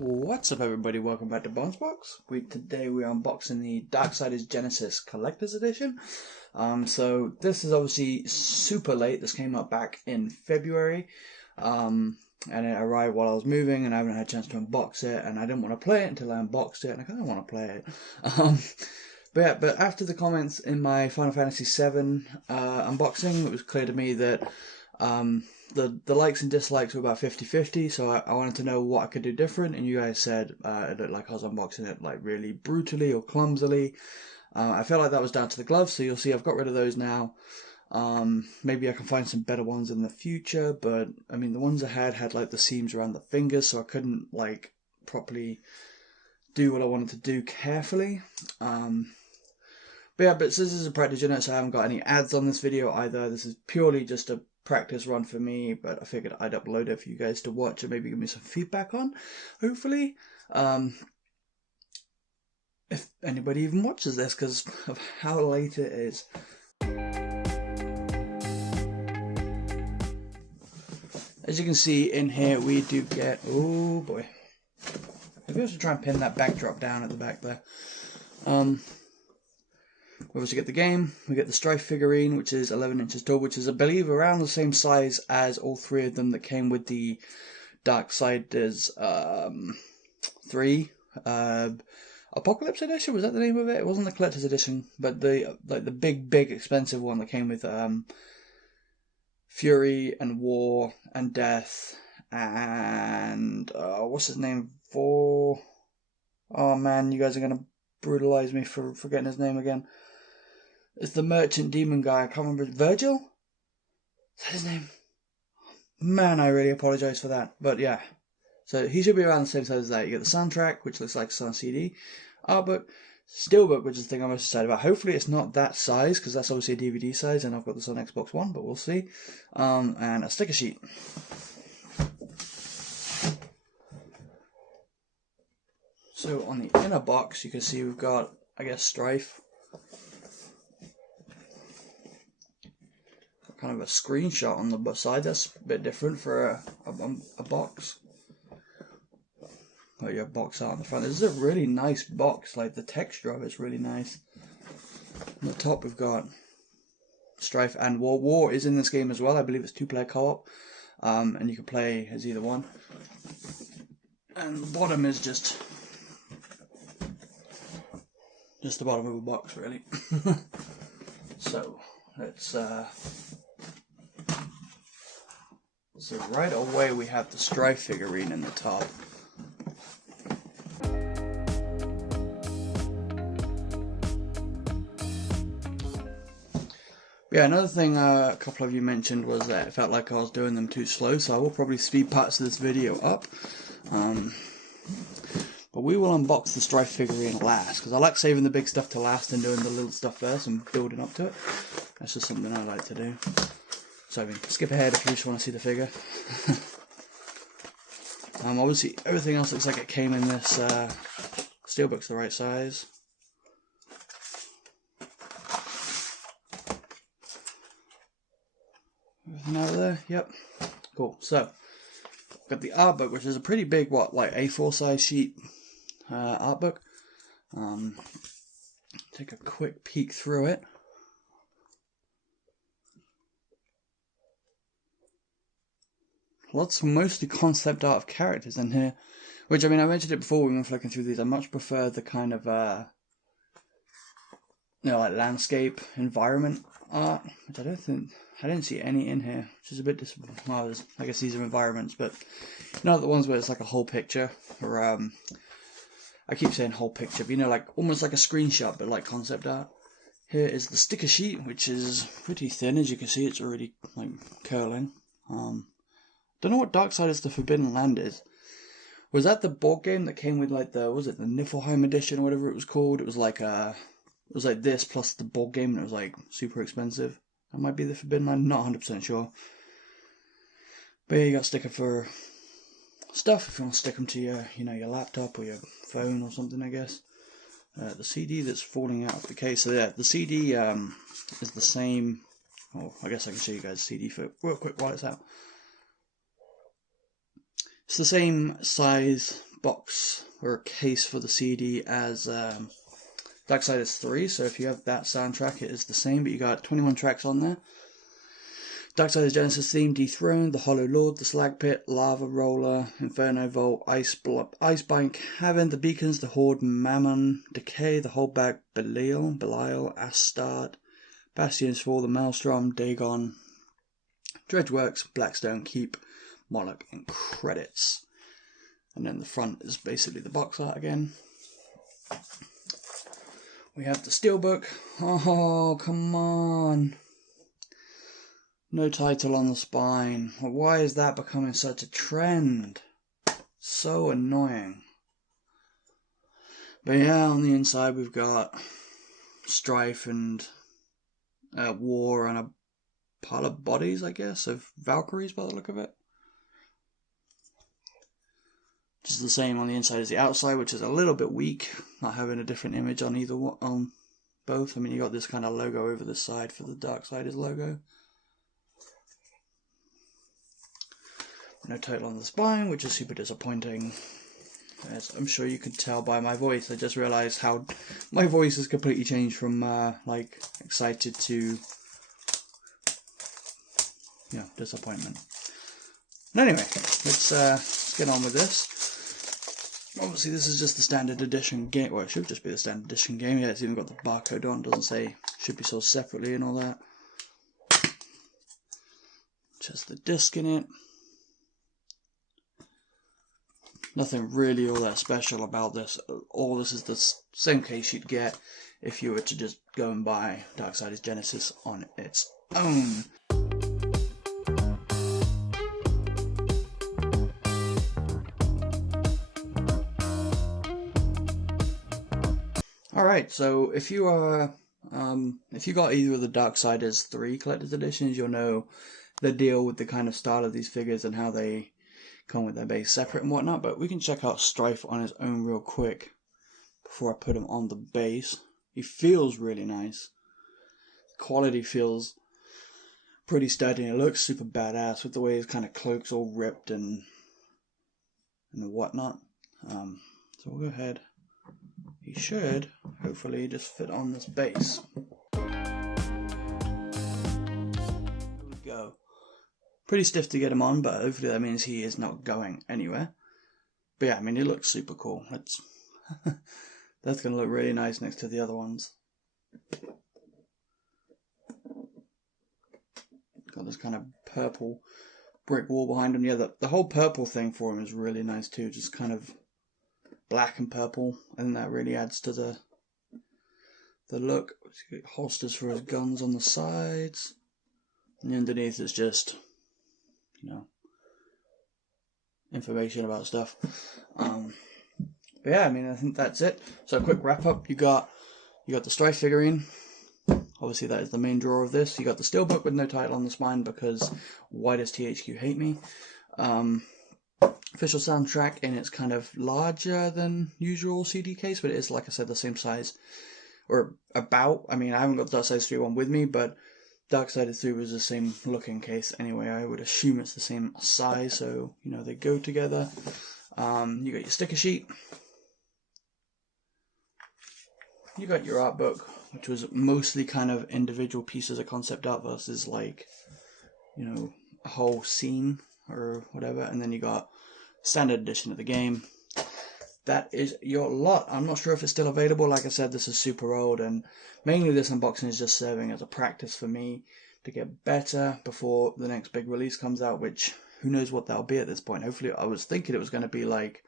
What's up, everybody? Welcome back to Box. Today we're unboxing the Darksiders Genesis Collector's Edition. So this is obviously super late. This came out back in February, and it arrived while I was moving, and I haven't had a chance to unbox it. And I didn't want to play it until I unboxed it, and I kind of want to play it. But after the comments in my Final Fantasy VII unboxing, it was clear to me that the likes and dislikes were about 50-50, so I wanted to know what I could do different, and you guys said it looked like I was unboxing it like really brutally or clumsily. I feel like that was down to the gloves, so you'll see I've got rid of those now. Maybe I can find some better ones in the future, but I mean the ones I had like the seams around the fingers, so I couldn't like properly do what I wanted to do carefully. But since this is a practice unit, so I haven't got any ads on this video either. This is purely just a practice run for me, but I figured I'd upload it for you guys to watch and maybe give me some feedback on, hopefully. If anybody even watches this, because of how late it is. As you can see in here, we do get, oh boy, maybe I should try and pin that backdrop down at the back there. We also get the game, we get the Strife Figurine, which is 11 inches tall, which is, I believe, around the same size as all three of them that came with the Darksiders 3 Apocalypse Edition. Was that the name of it? It wasn't the Collector's Edition, but the big expensive one that came with Fury and War and Death and what's his name for? Oh man, you guys are gonna brutalize me for forgetting his name again. It's the merchant demon guy. I can't remember. Virgil? Is that his name? Man, I really apologise for that. But yeah. So he should be around the same size as that. You get the soundtrack, which looks like it's on CD. Artbook. Steelbook, which is the thing I'm most excited about. Hopefully it's not that size, because that's obviously a DVD size, and I've got this on Xbox One, but we'll see. And a sticker sheet. So on the inner box, you can see we've got, I guess, Strife. Kind of a screenshot on the side. That's a bit different for a box. Got your box art on the front. This is a really nice box. Like the texture of it's really nice. On the top we've got Strife and War. War is in this game as well. I believe it's 2-player co-op, and you can play as either one. And the bottom is just the bottom of a box, really. So let's. So right away we have the Strife figurine in the top. Yeah, another thing a couple of you mentioned was that it felt like I was doing them too slow, so I will probably speed parts of this video up. But we will unbox the Strife figurine last, because I like saving the big stuff to last and doing the little stuff first and building up to it. That's just something I like to do. So I mean, skip ahead if you just want to see the figure. Obviously everything else looks like it came in this Steelbook's the right size. Everything out of there? Yep. Cool. So got the Artbook, which is a pretty big, like A4 size sheet Artbook. Take a quick peek through it. Lots of mostly concept art of characters in here, which, I mean, I mentioned it before when we were flicking through these. I much prefer the kind of like landscape environment art, which I didn't see any in here, which is a bit disappointing. Well, I guess these are environments, but you know the ones where it's like a whole picture, or I keep saying whole picture, but you know, like almost like a screenshot, but like concept art. Here is the sticker sheet, which is pretty thin, as you can see. It's already like curling. Don't know what Darksiders the Forbidden Land is. Was that the board game that came with like the Niflheim edition or whatever it was called? It was like this plus the board game, and it was like super expensive. That might be the Forbidden Land. Not 100% sure. But yeah, you got a sticker for stuff if you want to stick them to your your laptop or your phone or something, I guess. The CD that's falling out of the case. So yeah, the CD is the same. Oh, I guess I can show you guys the CD for real quick while it's out. It's the same size box or a case for the CD as Darksiders 3, so if you have that soundtrack it is the same, but you got 21 tracks on there. Darksiders Genesis theme: Dethroned, The Hollow Lord, The Slag Pit, Lava Roller, Inferno Vault, Icebind Cavern, The Beacons, The Horde, Mammon, Decay, The Holdback, Belial, Astard, Bastions Fall, The Maelstrom, Dagon, Dredgeworks, Blackstone Keep, Moloch, and credits. And then the front is basically the box art again. We have the Steelbook. Oh, come on. No title on the spine. Why is that becoming such a trend? So annoying. But yeah, on the inside we've got Strife and War and a pile of bodies, I guess, of Valkyries by the look of it. Which is the same on the inside as the outside, which is a little bit weak, not having a different image on either one, on both. I mean, you got this kind of logo over the side for the Darksiders logo. No title on the spine, which is super disappointing. As I'm sure you could tell by my voice. I just realised how my voice has completely changed from like excited to disappointment. But anyway, let's get on with this. Obviously, this is just the standard edition game. Well, it should just be the standard edition game. Yeah, it's even got the barcode on. It doesn't say should be sold separately and all that. Just the disc in it. Nothing really all that special about this. All this is the same case you'd get if you were to just go and buy Darksiders Genesis on its own. Alright, so if you are if you got either of the Darksiders 3 collector's editions, you'll know the deal with the kind of style of these figures and how they come with their base separate and whatnot, but we can check out Strife on his own real quick before I put him on the base. He feels really nice. The quality feels pretty sturdy and it looks super badass with the way his kind of cloak's all ripped and whatnot. So we'll go ahead. He should hopefully just fit on this base. There we go. Pretty stiff to get him on, but hopefully that means he is not going anywhere. But yeah, I mean, he looks super cool. That's going to look really nice next to the other ones. Got this kind of purple brick wall behind him. Yeah, the whole purple thing for him is really nice too. Just kind of black and purple. I think that really adds to the look. Holsters for his guns on the sides. And underneath is just, information about stuff. But yeah, I mean, I think that's it. So a quick wrap up. You got the Strife figurine. Obviously that is the main draw of this. You got the Steelbook with no title on the spine because why does THQ hate me? Official soundtrack in its kind of larger than usual CD case, but it is, like I said, the same size or about. I mean, I haven't got the Darksiders 3 one with me, but Darksiders 3 was the same looking case anyway. I would assume it's the same size, so they go together. You got your sticker sheet. You got your art book, which was mostly kind of individual pieces of concept art versus like, a whole scene or whatever. And then you got standard edition of the game. That is your lot. I'm not sure if it's still available. Like I said, this is super old, and mainly this unboxing is just serving as a practice for me to get better before the next big release comes out, which who knows what that'll be at this point. Hopefully, I was thinking it was going to be like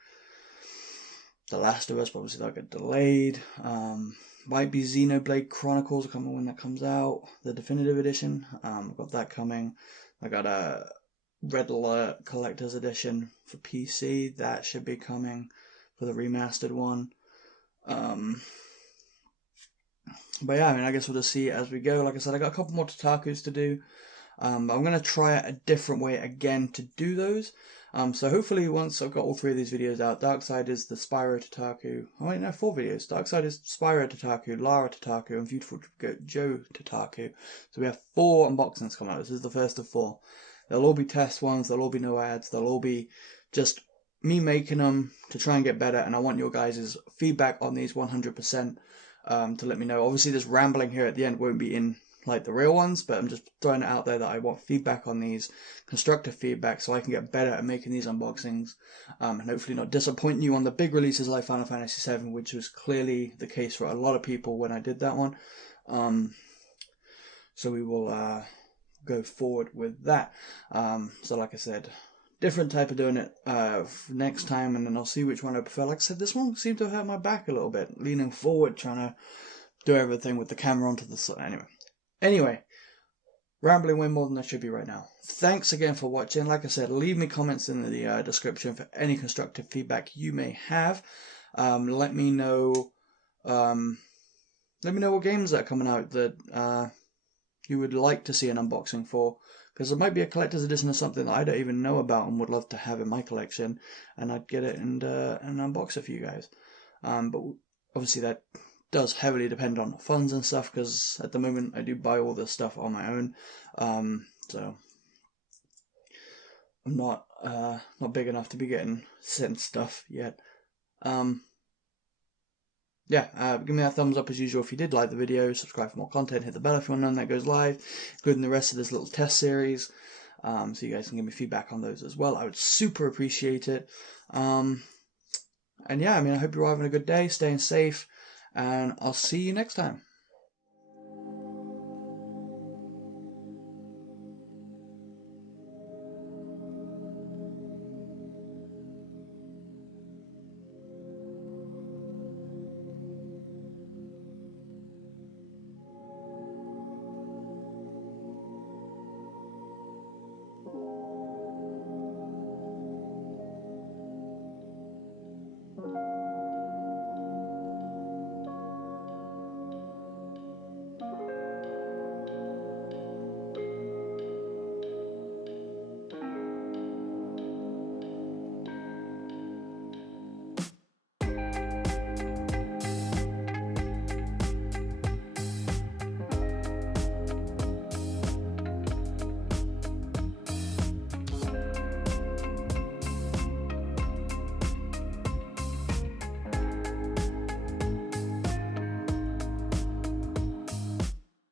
The Last of Us, but obviously that'll get delayed. Might be Xenoblade Chronicles, I can't remember when that comes out, the definitive edition. I've got that coming. I got a Red Alert Collector's Edition for PC, that should be coming for the remastered one. But yeah, I mean, I guess we'll just see as we go. Like I said, I got a couple more Tatakus to do. I'm going to try a different way again to do those. So hopefully once I've got all three of these videos out, Darksiders, the Spyro Tataku, oh wait, no, 4 videos. Darksiders, Spyro Tataku, Lara Tataku, and Beautiful Joe Tataku. So we have 4 unboxings coming out. This is the first of 4. They'll all be test ones, they'll all be no ads, they'll all be just me making them to try and get better, and I want your guys' feedback on these 100% to let me know. Obviously, this rambling here at the end won't be in like the real ones, but I'm just throwing it out there that I want feedback on these, constructive feedback, so I can get better at making these unboxings, and hopefully not disappoint you on the big releases like Final Fantasy VII, which was clearly the case for a lot of people when I did that one. So we will go forward with that. So like I said, different type of doing it next time, and then I'll see which one I prefer. Like I said, this one seemed to hurt my back a little bit, leaning forward, trying to do everything with the camera onto the side. Anyway, rambling way more than I should be right now. Thanks again for watching. Like I said, leave me comments in the description for any constructive feedback you may have. Let me know. Let me know what games that are coming out that you would like to see an unboxing for, because there might be a collector's edition of something that I don't even know about and would love to have in my collection, and I'd get it and unbox it for you guys. But obviously that does heavily depend on funds and stuff, because at the moment I do buy all this stuff on my own, so I'm not big enough to be getting sent stuff yet. Yeah, give me a thumbs up as usual if you did like the video, subscribe for more content, hit the bell if you want to know when that goes live, including the rest of this little test series, so you guys can give me feedback on those as well. I would super appreciate it. And yeah, I hope you're all having a good day, staying safe, and I'll see you next time.